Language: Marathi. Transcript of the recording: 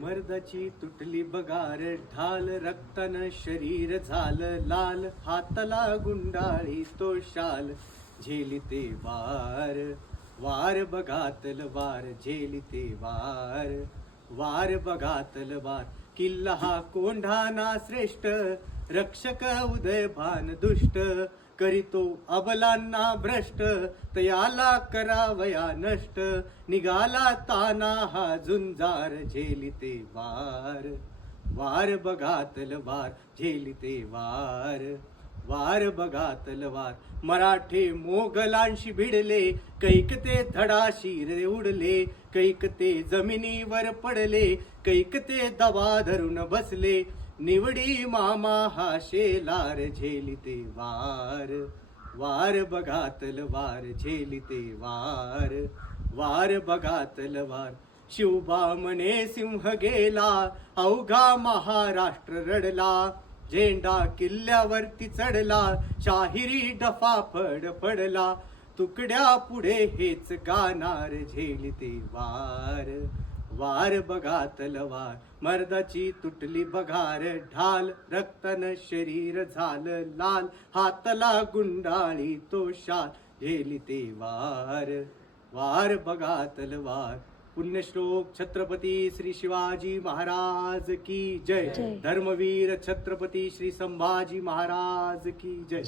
मर्दाची तुटली बगार ढाल रक्तन शरीर झालं लाल हातला गुंडाळी तो शाल. झेलिते वार वार बघा तलवार झेलिते वार वार बघा तलवार किल्ला हा कोंढाना श्रेष्ठ रक्षक उदय भान दुष्ट करीतो अबलांना भ्रष्ट तयाला करावया नष्ट निघाला ताना हा झुंजार झेलिते वार. वार बघा तलवार झेलिते वार. वार बघा तलवार मराठे मोगलांशी भिडले कैक ते धडाशी उडले कैक ते जमिनीवर पडले कैक ते दबा धरून बसले निवडी मामा हा शेलार झेलिते वार. वार बघा तलवार झेलिते वार. वार बघा तलवार. शिवबा म्हणे सिंह गेला अवघा महाराष्ट्र रडला. झेंडा किल्ल्यावरती चढला शाहिरी डफा फड पडला. तुकड्या पुढे हेच गाणार झेलिते वार. वार बघा तलवार मर्दाची तुटली बघार ढाल रक्तन शरीर झालं लाल हातला गुंडाळी तो शाल झेलिते वार. वार बघा तलवार पुण्यश्लोक छत्रपती श्री शिवाजी महाराज की जय. धर्मवीर छत्रपती श्री संभाजी महाराज की जय.